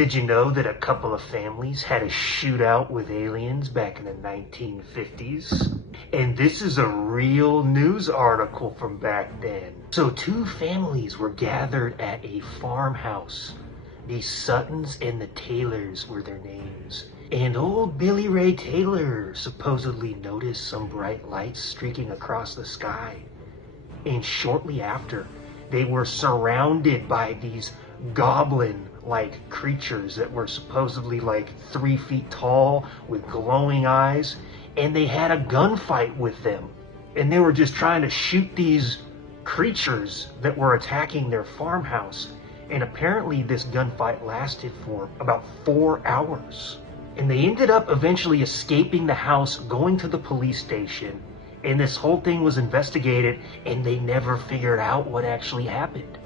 Did you know that a couple of families had a shootout with aliens back in the 1950s? And this is a real news article from back then. So two families were gathered at a farmhouse. The Suttons and the Taylors were their names. And old Billy Ray Taylor supposedly noticed some bright lights streaking across the sky. And shortly after, they were surrounded by these goblin-like creatures that were supposedly like 3 feet tall with glowing eyes, and they had a gunfight with them. And they were just trying to shoot these creatures that were attacking their farmhouse. And apparently this gunfight lasted for about 4 hours. And they ended up eventually escaping the house, going to the police station, and this whole thing was investigated, and they never figured out what actually happened.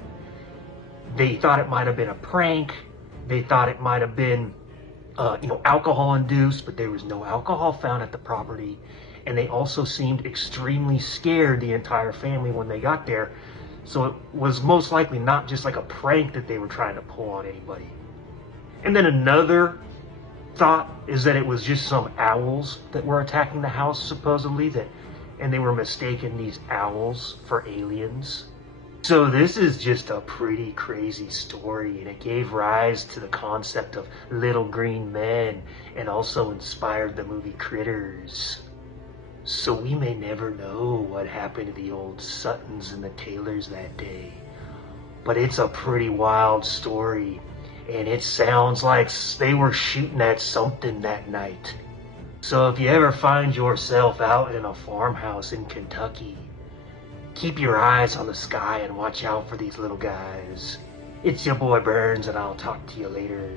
They thought it might have been a prank. They thought it might have been, alcohol-induced, but there was no alcohol found at the property. And they also seemed extremely scared, the entire family, when they got there. So it was most likely not just like a prank that they were trying to pull on anybody. And then another thought is that it was just some owls that were attacking the house, supposedly, and they were mistaking these owls for aliens. So this is just a pretty crazy story, and it gave rise to the concept of little green men and also inspired the movie Critters. So we may never know what happened to the old Suttons and the Taylors that day, but it's a pretty wild story, and it sounds like they were shooting at something that night. So if you ever find yourself out in a farmhouse in Kentucky, keep your eyes on the sky and watch out for these little guys. It's your boy Burns, and I'll talk to you later.